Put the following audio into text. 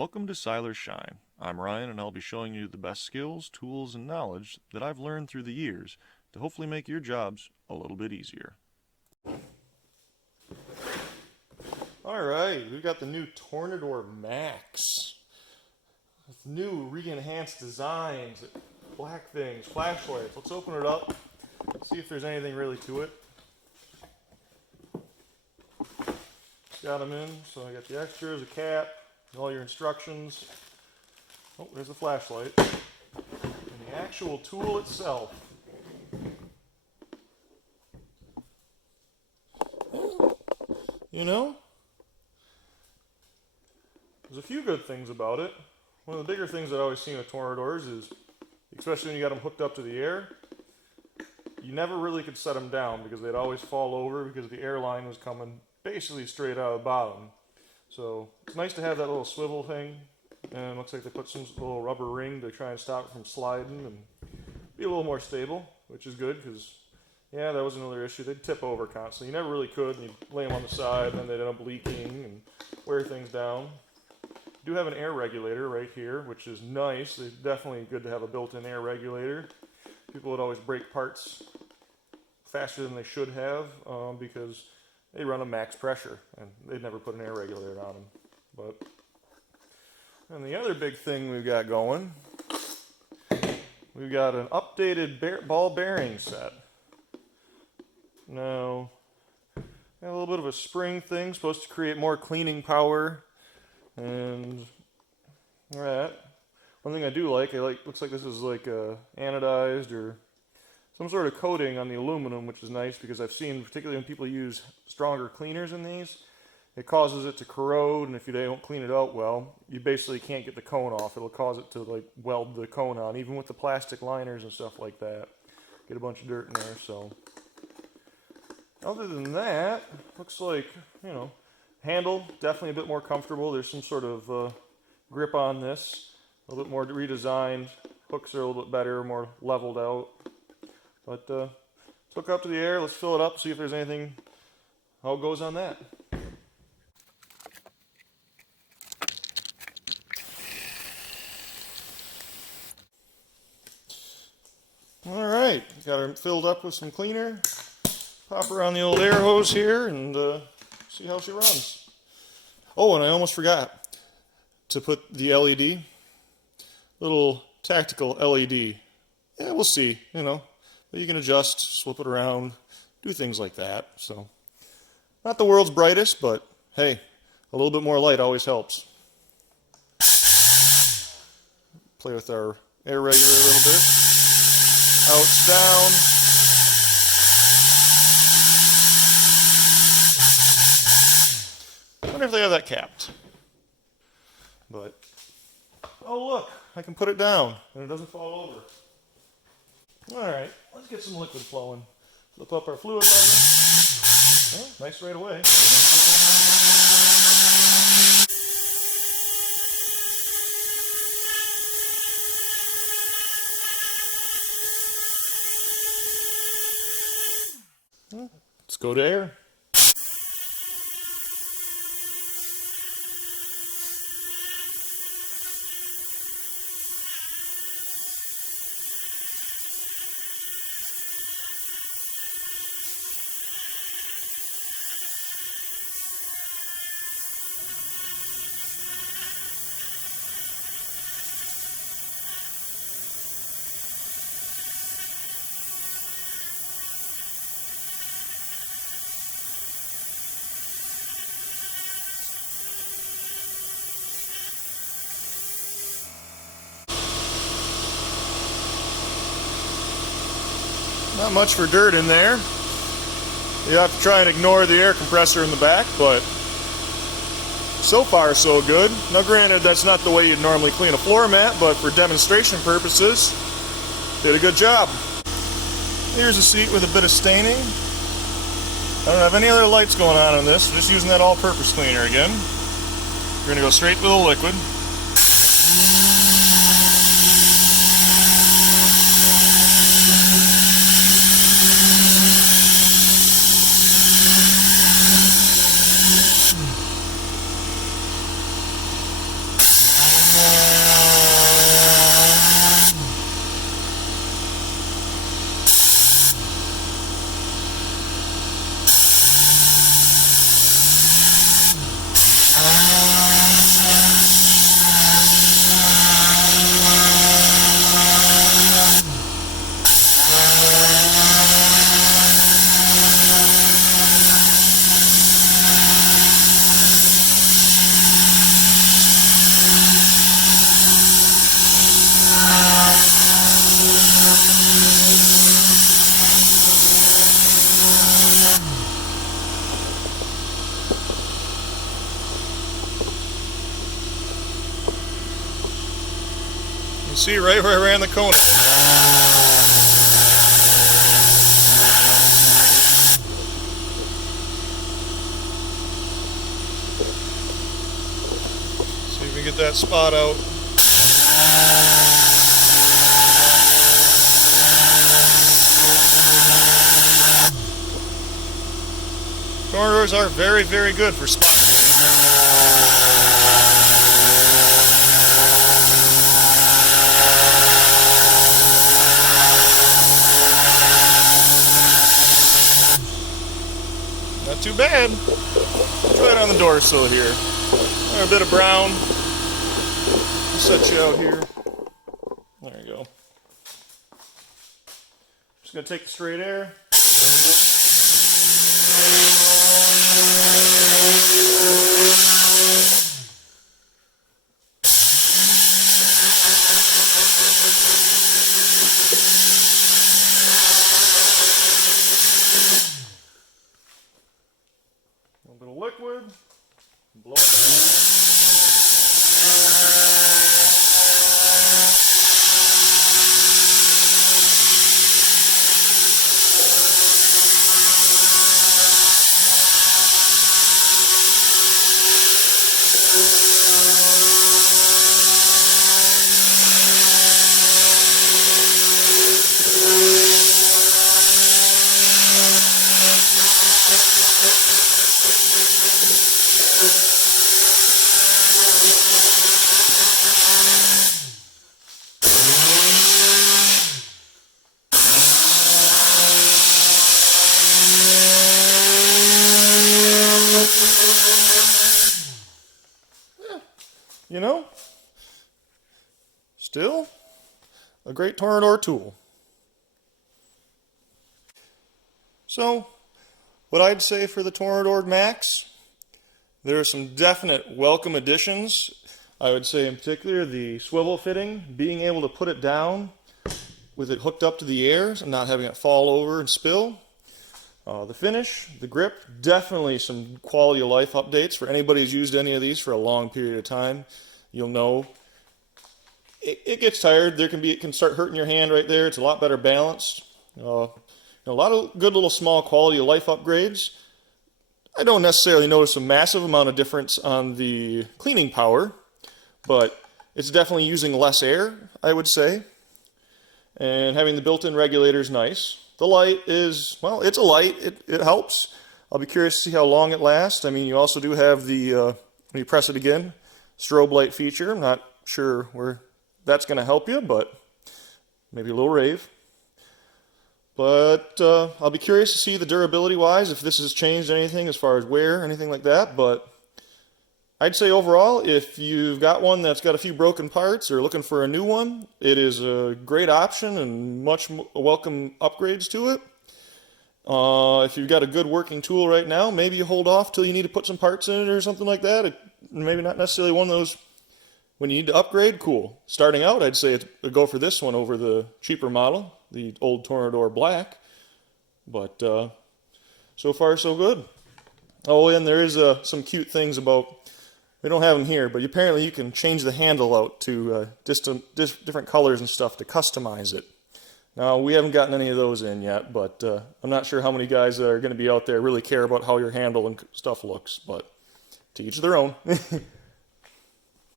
Welcome to Siler Shine. I'm Ryan and I'll be showing you the best skills, tools, and knowledge that I've learned through the years to hopefully make your jobs a little bit easier. Alright, we've got the new TORNADOR MAX. With new re-enhanced designs, black things, flashlights. Let's open it up, see if there's anything really to it. Got them in, so I got the extras, a cap, all your instructions. Oh, there's the flashlight. And the actual tool itself. You know, there's a few good things about it. One of the bigger things that I always see with Tornadors is, especially when you got them hooked up to the air, you never really could set them down because they'd always fall over because the air line was coming basically straight out of the bottom. So it's nice to have that little swivel thing, and it looks like they put some little rubber ring to try and stop it from sliding and be a little more stable, which is good because, yeah, that was another issue. They'd tip over constantly. You never really could, and you'd lay them on the side, and then they'd end up leaking and wear things down. You do have an air regulator right here, which is nice. It's definitely good to have a built-in air regulator. People would always break parts faster than they should have because they run a max pressure, and they'd never put an air regulator on them. And the other big thing we've got going, we've got an updated ball bearing set. Now, got a little bit of a spring thing, supposed to create more cleaning power, and that. One thing I do like, looks like this is like anodized or some sort of coating on the aluminum, which is nice because I've seen, particularly when people use stronger cleaners in these, it causes it to corrode, and if you don't clean it out well, you basically can't get the cone off. It'll cause it to like weld the cone on, even with the plastic liners and stuff like that. Get a bunch of dirt in there. So other than that, looks like, you know, handle definitely a bit more comfortable. There's some sort of grip on this, a little bit more redesigned. Hooks are a little bit better, more leveled out. But let's hook up to the air, let's fill it up, see if there's anything, how it goes on that. Alright, got her filled up with some cleaner. Pop her on the old air hose here and see how she runs. Oh, and I almost forgot to put the LED, little tactical LED. Yeah, we'll see, you know. You can adjust, flip it around, do things like that. So, not the world's brightest, but hey, a little bit more light always helps. Play with our air regulator a little bit. Outs, down. I wonder if they have that capped. But, oh look, I can put it down and it doesn't fall over. Alright, let's get some liquid flowing. Flip up our fluid lever. Oh, nice right away. Let's go to air. Not much for dirt in there. You have to try and ignore the air compressor in the back, but so far so good. Now granted, that's not the way you'd normally clean a floor mat, but for demonstration purposes, did a good job. Here's a seat with a bit of staining. I don't have any other lights going on this, just using that all-purpose cleaner again. We're going to go straight with the liquid. You see right where I ran the cone. See if we get that spot out. Tornadors are very, very good for spot. Not too bad. Right on the door sill here. A bit of brown. I'll set you out here. There you go. Just gonna take the straight air. A little bit of liquid. Blow it down. You know, still a great Tornador tool. So, what I'd say for the Tornador Max, there are some definite welcome additions. I would say in particular the swivel fitting, being able to put it down with it hooked up to the air and not having it fall over and spill. The finish, the grip, definitely some quality of life updates for anybody who's used any of these for a long period of time. You'll know it gets tired. It can start hurting your hand right there. It's a lot better balanced. A lot of good little small quality of life upgrades. I don't necessarily notice a massive amount of difference on the cleaning power, but it's definitely using less air, I would say. And having the built-in regulator is nice. The light is, well, it's a light. It helps. I'll be curious to see how long it lasts. I mean, you also do have the, when you press it again, strobe light feature. I'm not sure where that's going to help you, but maybe a little rave. But I'll be curious to see the durability-wise, if this has changed anything as far as wear, anything like that. But I'd say overall, if you've got one that's got a few broken parts or looking for a new one, it is a great option and much welcome upgrades to it. If you've got a good working tool right now, maybe you hold off till you need to put some parts in it or something like that. Maybe not necessarily one of those when you need to upgrade, cool. Starting out, I'd say go for this one over the cheaper model, the old Tornador Black. But so far, so good. Oh, and there is some cute things about, we don't have them here, but apparently you can change the handle out to different colors and stuff to customize it. Now, we haven't gotten any of those in yet, but I'm not sure how many guys that are going to be out there really care about how your handle and stuff looks, but to each their own.